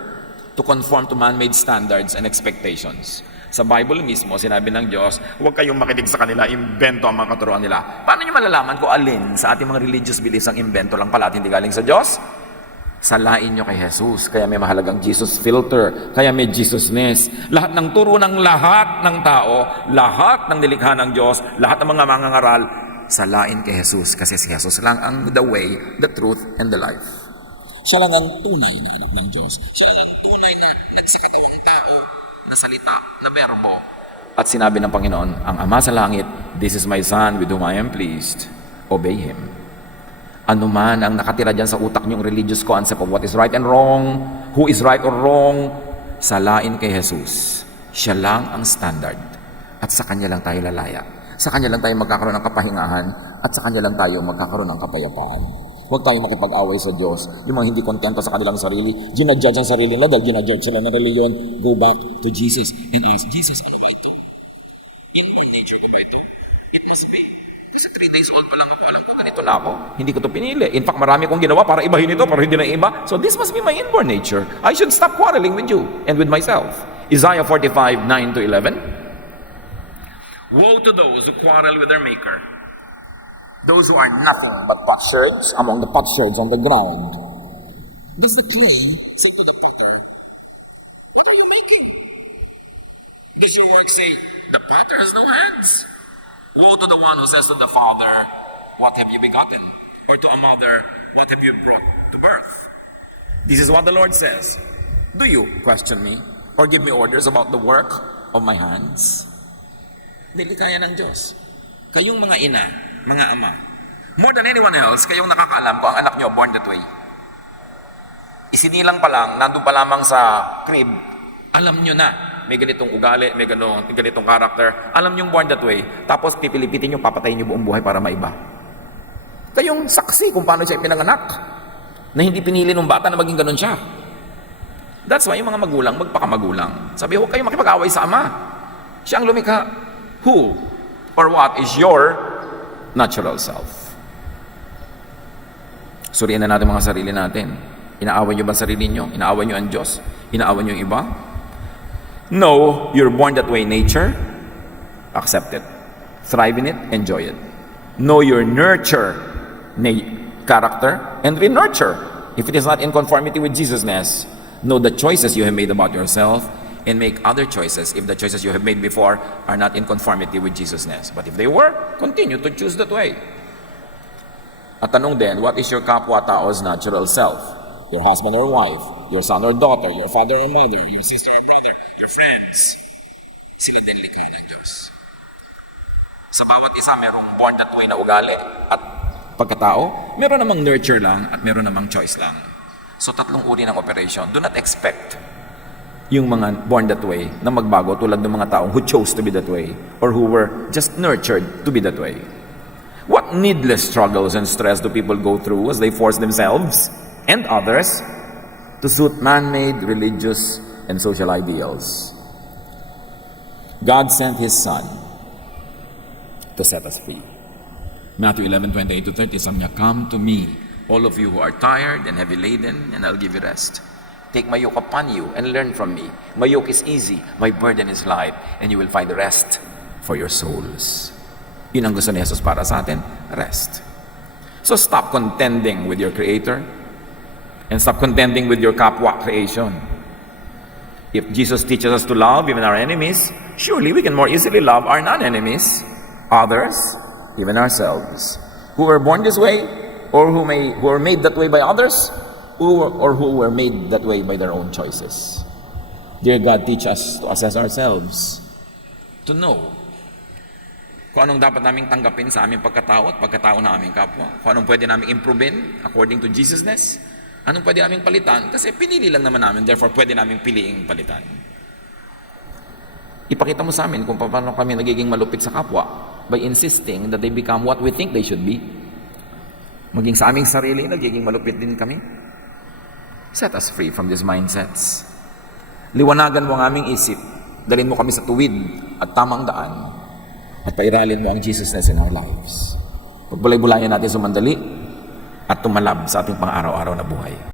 to conform to man-made standards and expectations. Sa Bible mismo, sinabi ng Diyos, huwag kayong makinig sa kanila, imbento ang mga katuruan nila. Paano nyo malalaman kung alin sa ating mga religious beliefs ang imbento lang pala at hindi galing sa Diyos? Salain nyo kay Jesus. Kaya may mahalagang Jesus filter. Kaya may Jesusness. Lahat ng turo ng lahat ng tao, lahat ng nilikha ng Diyos, lahat ng mga mangangaral, salain kay Jesus. Kasi si Jesus lang ang the way, the truth, and the life. Siya lang ang tunay na anak ng Diyos. Siya lang ang tunay na nagsakatawang tao, na salita, na berbo. At sinabi ng Panginoon, ang Ama sa langit, this is my Son with whom I am pleased. Obey Him. Ano man ang nakatira dyan sa utak niyong religious concept of what is right and wrong, who is right or wrong, salain kay Jesus. Siya lang ang standard. At sa Kanya lang tayo lalaya. Sa Kanya lang tayo magkakaroon ng kapahingahan at sa Kanya lang tayo magkakaroon ng kapayapaan. Huwag tayo makipag-away sa Diyos. Yung mga hindi kontento sa kanilang sarili, ginadjudge ang sarili nila dahil ginadjudge sila ng reliyon. Go back to Jesus and ask, Jesus, ano ba ito? In my nature ko ba ito? It must be. Kasi 3 days old pa lang ako, alam ko, ganito na ako. Hindi ko ito pinili. In fact, marami kong ginawa para ibahin ito, pero hindi na iba. So this must be my inborn nature. I should stop quarreling with you and with myself. Isaiah 45:9-11. Woe to those who quarrel with their Maker. Those who are nothing but potsherds among the potsherds on the ground. Does the clay say to the potter, what are you making? Does your work say, the potter has no hands? Woe to the one who says to the father, what have you begotten? Or to a mother, what have you brought to birth? This is what the Lord says. Do you question me or give me orders about the work of my hands? Dili kaya ng Diyos. Kayong mga ina, mga ama, more than anyone else, kayong nakakaalam kung ang anak nyo born that way. Isinilang pa lang, nandun pa lamang sa crib, alam nyo na, may ganitong ugali, may ganitong character, alam nyo born that way, tapos pipilipitin nyo, papatayin nyo buong buhay para maiba. Kayong saksi kung paano siya ipinanganak, na hindi pinili ng bata na maging ganun siya. That's why yung mga magulang, magpakamagulang. Sabi, huwag kayong makipag-away sa ama. Siya ang lumikha. Who or what is your natural self? Suriin na natin mga sarili natin. Inaawan nyo ba sarili nyo? Inaawan nyo ang Diyos? Inaawan nyo yung iba? No, you're born that way nature. Accept it. Thrive in it. Enjoy it. Know your nurture character and re-nurture. If it is not in conformity with Jesusness, know the choices you have made about yourself and make other choices if the choices you have made before are not in conformity with Jesusness. But if they were, continue to choose that way. At tanong din, what is your kapwa-tao's natural self? Your husband or wife, your son or daughter, your father or mother, your sister or brother, your Dear friends, sila din likha ng Diyos. Sa bawat isa, merong born that way na ugali at pagkatao, meron namang nurture lang at meron namang choice lang. So tatlong uri ng operation. Do not expect yung mga born that way na magbago tulad ng mga taong who chose to be that way or who were just nurtured to be that way. What needless struggles and stress do people go through as they force themselves and others to suit man-made religious and social ideals? God sent His Son to set us free. Matthew 11:28-30, sabi niya, "Come to me, all of you who are tired and heavy laden, and I'll give you rest. Take my yoke upon you and learn from me. My yoke is easy, my burden is light, and you will find rest for your souls." Yun ang gusto ni Jesus para sa atin, rest. So stop contending with your Creator and stop contending with your kapwa creation. If Jesus teaches us to love even our enemies, surely we can more easily love our non-enemies, others, even ourselves, who were born this way or who are made that way by others, or who were made that way by their own choices. Dear God, teach us to assess ourselves, to know kung anong dapat naming tanggapin sa aming pagkatao at pagkatao ng aming kapwa, kung anong pwede naming improvein according to Jesusness, anong pwede naming palitan, kasi pinili lang naman namin, therefore pwede naming piliing palitan. Ipakita mo sa amin kung paano kami nagiging malupit sa kapwa by insisting that they become what we think they should be. Maging sa aming sarili, nagiging malupit din kami. Set us free from these mindsets. Liwanagan mo ang aming isip. Dalhin mo kami sa tuwid at tamang daan. At pairalin mo ang Jesusness in our lives. Pagbulay-bulayan natin sumandali at tumalab sa ating pang-araw-araw na buhay.